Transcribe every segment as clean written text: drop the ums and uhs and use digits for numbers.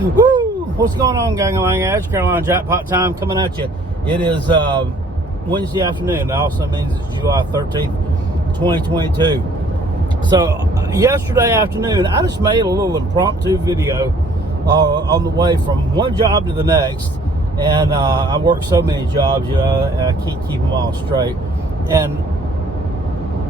Woo! What's going on, gang of lang ads? Carolina Jackpot time coming at you. It is Wednesday afternoon. That also means it's July 13th, 2022. So yesterday afternoon, I just made a little impromptu video on the way from one job to the next. And I work so many jobs, and I can't keep them all straight. And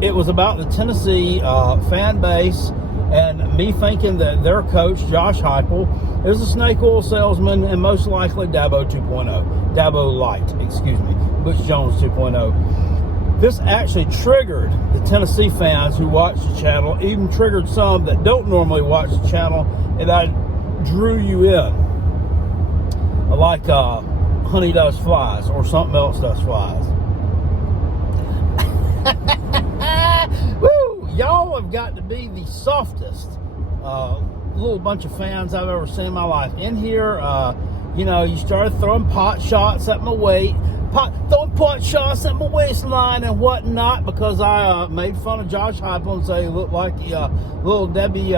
it was about the Tennessee fan base and me thinking that their coach, Josh Heupel, is a snake oil salesman and most likely Dabo 2.0. Dabo Light, excuse me. Butch Jones 2.0. This actually triggered the Tennessee fans who watch the channel, even triggered some that don't normally watch the channel, and I drew you in. Like honey does flies or something else does flies. Woo! Y'all have got to be the softest little bunch of fans I've ever seen in my life. In here, you started throwing pot shots at my throwing pot shots at my waistline and whatnot because I made fun of Josh Heupel and say he looked like little Debbie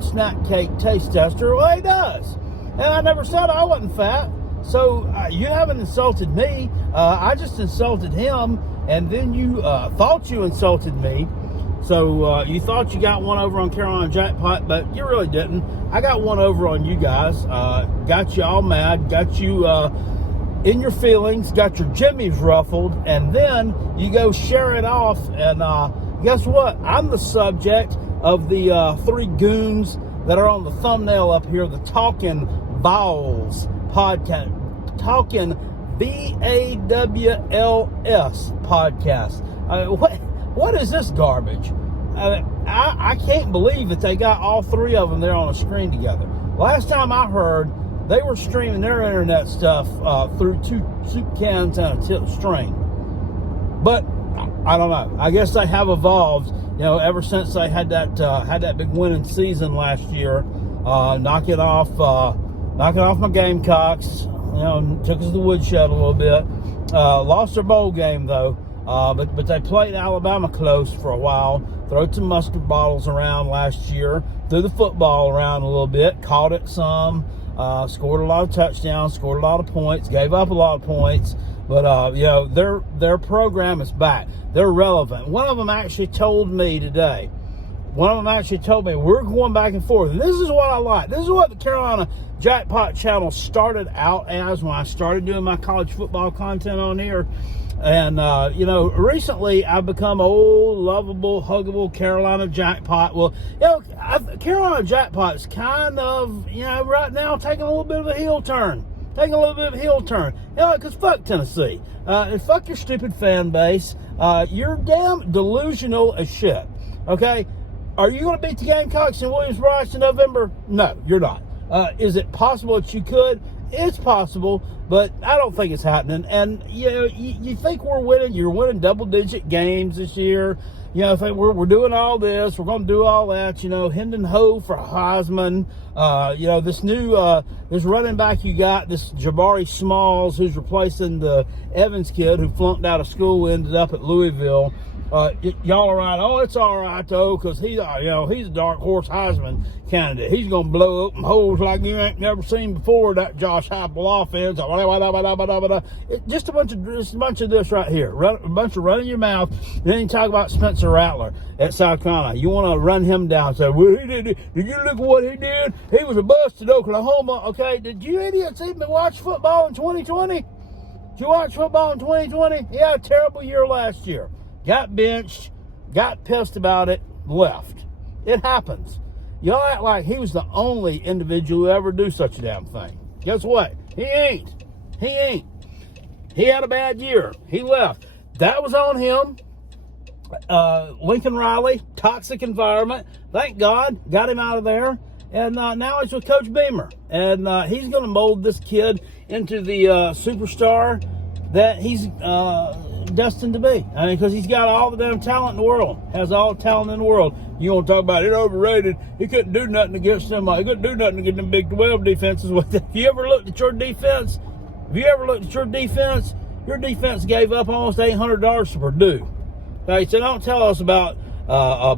snack cake taste tester. Well, he does. And I never said I wasn't fat. So you haven't insulted me. I just insulted him. And then you thought you insulted me. So you thought you got one over on Carolina Jackpot, but you really didn't. I got one over on you guys. Got you all mad. Got you in your feelings. Got your jimmies ruffled. And then you go share it off. And guess what? I'm the subject of the three goons that are on the thumbnail up here, the Talking Vowels podcast, Talking VAWLS podcast. What is this garbage? I can't believe that they got all three of them there on a screen together. Last time I heard, they were streaming their internet stuff through two soup cans and a tip string. But I don't know. I guess they have evolved. Ever since they had that big winning season last year, knocking off my Gamecocks. Took us to the woodshed a little bit. Lost their bowl game though, but they played Alabama close for a while. Threw some mustard bottles around last year. Threw the football around a little bit. Caught it some. Scored a lot of touchdowns. Scored a lot of points. Gave up a lot of points. But their program is back. They're relevant. One of them actually told me today. We're going back and forth. And this is what I like. This is what the Carolina Jackpot channel started out as when I started doing my college football content on here. And, recently I've become old, lovable, huggable Carolina Jackpot. Well, Carolina Jackpot is kind of, right now taking a little bit of a heel turn. Because fuck Tennessee. And fuck your stupid fan base. You're damn delusional as shit. Okay? Are you going to beat the Gamecocks in Williams-Brice in November? No, you're not. Is it possible that you could? It's possible, but I don't think it's happening. And, you think we're winning. You're winning double-digit games this year. Think we're doing all this. We're going to do all that. Hendon Ho for Heisman. This new this running back you got, this Jabari Smalls, who's replacing the Evans kid who flunked out of school, ended up at Louisville. Y'all are right. Oh, it's all right though, because he's a dark horse Heisman candidate. He's gonna blow open holes like you ain't never seen before. That Josh Heupel offense. Just a bunch of this right here. A bunch of running your mouth. And then you talk about Spencer Rattler at South Carolina. You want to run him down. Say, well, he did you look at what he did? He was a bust at Oklahoma. Okay, did you idiots even watch football in 2020? Did you watch football in 2020? He had a terrible year last year. Got benched, got pissed about it, left. It happens. Y'all act like he was the only individual who ever do such a damn thing. Guess what? He ain't. He had a bad year. He left. That was on him. Lincoln Riley, toxic environment. Thank God, got him out of there. And now he's with Coach Beamer. And he's going to mold this kid into the superstar that he's destined to be. I mean, because he's got all the damn talent in the world. Has all the talent in the world. You want to talk about it overrated? He couldn't do nothing against them. He couldn't do nothing against them Big 12 defenses. Have you ever looked at your defense? Your defense gave up almost $800 to Purdue. Okay, so don't tell us about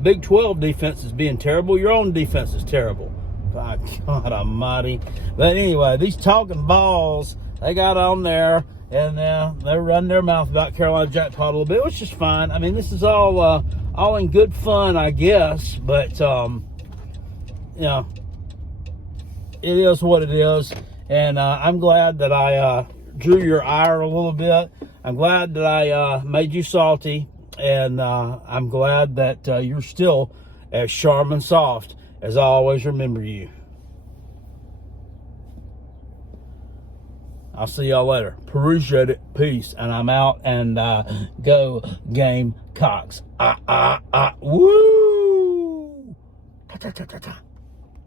Big 12 defenses being terrible. Your own defense is terrible. My God almighty. But anyway, these talking balls, they got on there, and they run their mouth about Carolina Jackpot a little bit, which is fine. I mean, this is all in good fun, I guess. But, you know, it is what it is. And I'm glad that I drew your ire a little bit. I'm glad that I made you salty. And I'm glad that you're still as sharp and soft as I always remember you. I'll see y'all later. Appreciate it. Peace. And I'm out, and go Gamecocks. Woo! Ta, ta, ta, ta, ta.